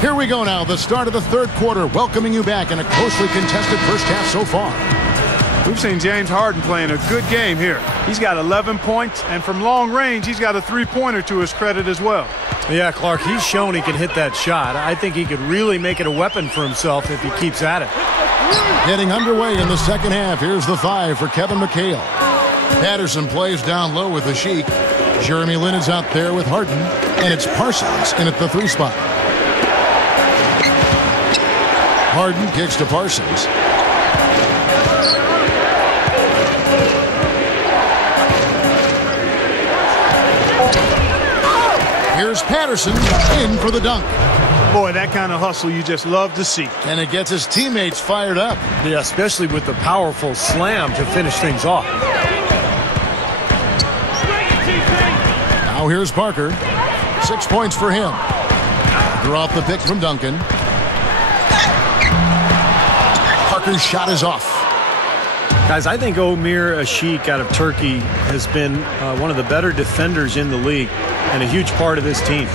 Here we go now, the start of the third quarter, welcoming you back in a closely contested first half so far. We've seen James Harden playing a good game here. He's got 11 points, and from long range, he's got a three-pointer to his credit as well. Yeah, Clark, he's shown he can hit that shot. I think he could really make it a weapon for himself if he keeps at it. Getting underway in the second half. Here's the 5 for Kevin McHale. Patterson plays down low with the Sheik. Jeremy Lin is out there with Harden, and it's Parsons in at the 3 spot. Harden kicks to Parsons. Here's Patterson in for the dunk. Boy, that kind of hustle you just love to see. And it gets his teammates fired up. Yeah, especially with the powerful slam to finish things off. Now here's Parker. 6 points for him. Draw off the pick from Duncan. Parker's shot is off. Guys, I think Omir Ashik out of Turkey has been one of the better defenders in the league and a huge part of this team.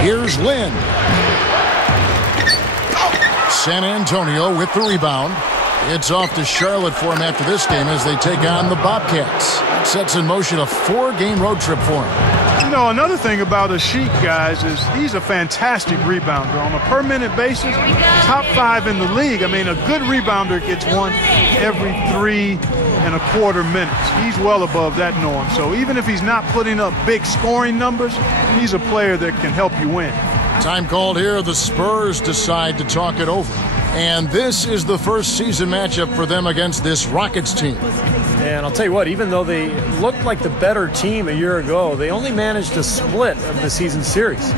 Here's Lin. San Antonio with the rebound. It's off to Charlotte for him after this game as they take on the Bobcats. Sets in motion a 4-game road trip for him. You know, another thing about Ashik, guys, is he's a fantastic rebounder. On a per-minute basis, top 5 in the league. I mean, a good rebounder gets one every 3.25 minutes. He's well above that norm. So even if he's not putting up big scoring numbers, he's a player that can help you win. Time called here. The Spurs decide to talk it over. And this is the first season matchup for them against this Rockets team. And I'll tell you what, even though they looked like the better team a year ago, they only managed a split of the season series.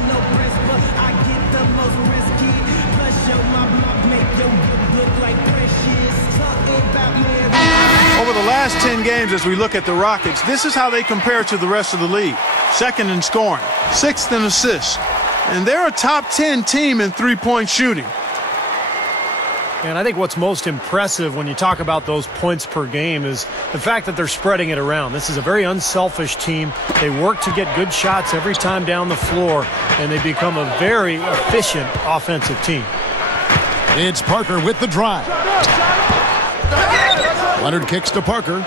Over the last 10 games, as we look at the Rockets, this is how they compare to the rest of the league. 2nd in scoring, 6th in assists, and they're a top 10 team in three-point shooting. And I think what's most impressive when you talk about those points per game is the fact that they're spreading it around. This is a very unselfish team. They work to get good shots every time down the floor, and they become a very efficient offensive team. It's Parker with the drive. Leonard kicks to Parker.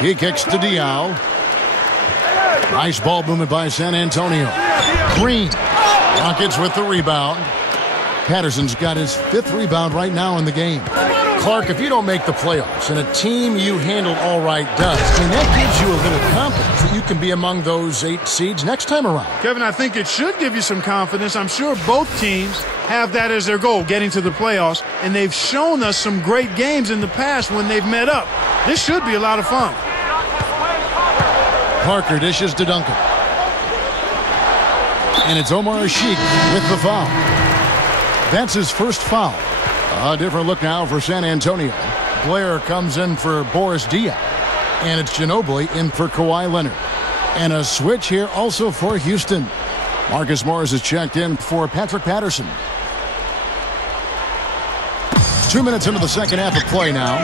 He kicks to Diaw. Nice ball movement by San Antonio. Green. Rockets with the rebound. Patterson's got his 5th rebound right now in the game. Clark, if you don't make the playoffs and a team you handled all right does, I mean, that gives you a little confidence that you can be among those 8 seeds next time around. Kevin, I think it should give you some confidence. I'm sure both teams have that as their goal, getting to the playoffs, and they've shown us some great games in the past when they've met up. This should be a lot of fun. Parker dishes to Duncan. And it's Omar Ashik with the foul. That's his first foul. A different look now for San Antonio. Blair comes in for Boris Diaw. And it's Ginobili in for Kawhi Leonard. And a switch here also for Houston. Marcus Morris is checked in for Patrick Patterson. 2 minutes into the second half of play now.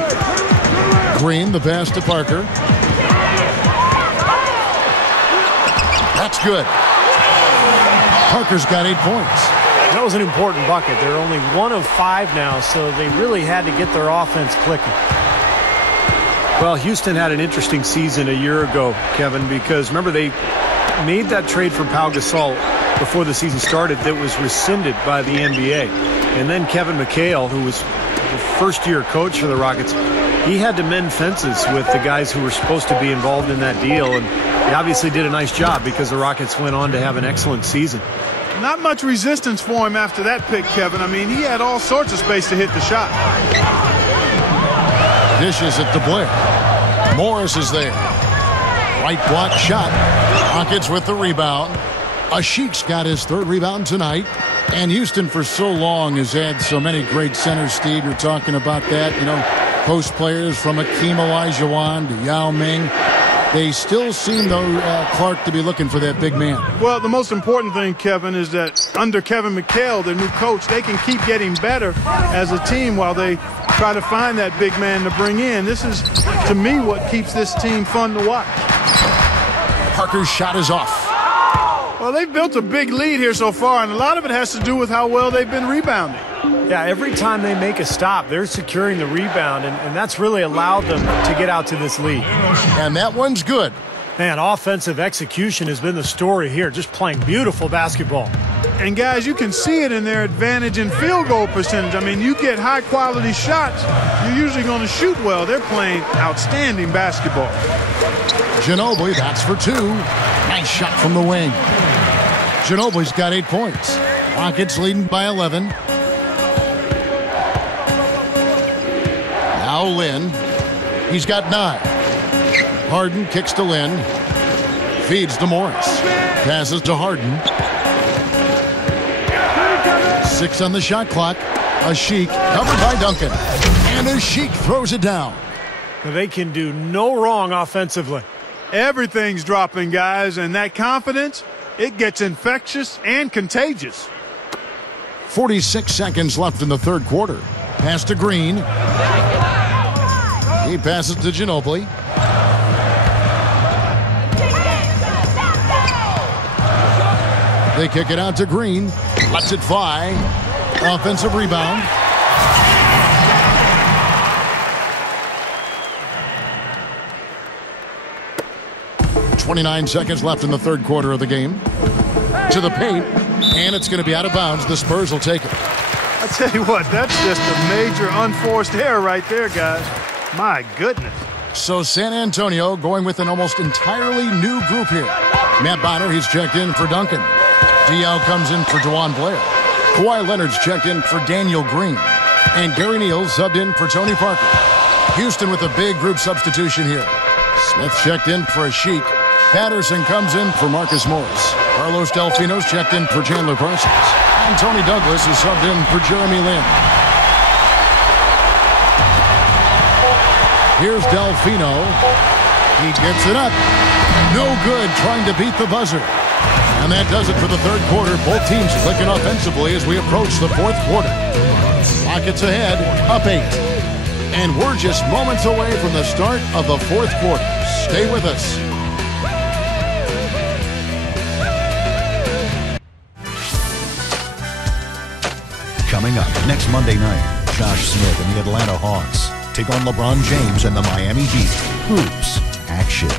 Green, the pass to Parker. That's good. Parker's got 8 points. That was an important bucket. They're only 1 of 5 now, so they really had to get their offense clicking. Well, Houston had an interesting season a year ago, Kevin, because remember they made that trade for Pau Gasol before the season started that was rescinded by the NBA. And then Kevin McHale, who was the first-year coach for the Rockets, he had to mend fences with the guys who were supposed to be involved in that deal, and he obviously did a nice job because the Rockets went on to have an excellent season. Not much resistance for him after that pick, Kevin. I mean, he had all sorts of space to hit the shot. Dishes it to Blair. Morris is there. Right block shot. Rockets with the rebound. Ashik's got his 3rd rebound tonight. And Houston for so long has had so many great centers, Steve. You're talking about that. You know, post players from Akeem Olajuwon to Yao Ming. They still seem, though, Clark, to be looking for that big man. Well, the most important thing, Kevin, is that under Kevin McHale, their new coach, they can keep getting better as a team while they try to find that big man to bring in. This is, to me, what keeps this team fun to watch. Parker's shot is off. Well, they've built a big lead here so far, and a lot of it has to do with how well they've been rebounding. Yeah, every time they make a stop, they're securing the rebound, and that's really allowed them to get out to this lead. And that one's good. Man, offensive execution has been the story here, just playing beautiful basketball. And, guys, you can see it in their advantage in field goal percentage. I mean, you get high-quality shots, you're usually going to shoot well. They're playing outstanding basketball. Ginobili, that's for two. Nice shot from the wing. Ginobili's got 8 points. Rockets leading by 11. Now Lynn. He's got 9. Harden kicks to Lynn. Feeds to Morris. Passes to Harden. 6 on the shot clock. Asik covered by Duncan. And Asik throws it down. They can do no wrong offensively. Everything's dropping, guys, and that confidence, it gets infectious and contagious. 46 seconds left in the third quarter. Pass to Green. He passes to Ginobili. They kick it out to Green. Lets it fly. Offensive rebound. .29 seconds left in the third quarter of the game. To the paint. And it's going to be out of bounds. The Spurs will take it. I tell you what, that's just a major unforced error right there, guys. My goodness. So San Antonio going with an almost entirely new group here. Matt Bonner, he's checked in for Duncan. Diaw comes in for DeJuan Blair. Kawhi Leonard's checked in for Daniel Green. And Gary Neal subbed in for Tony Parker. Houston with a big group substitution here. Smith checked in for Asik. Patterson comes in for Marcus Morris. Carlos Delfino's checked in for Chandler Parsons. And Tony Douglas is subbed in for Jeremy Lin. Here's Delfino. He gets it up. No good trying to beat the buzzer. And that does it for the third quarter. Both teams clicking offensively as we approach the fourth quarter. Rockets ahead, up 8. And we're just moments away from the start of the fourth quarter. Stay with us. Coming up next Monday night, Josh Smith and the Atlanta Hawks take on LeBron James and the Miami Heat. Hoops action.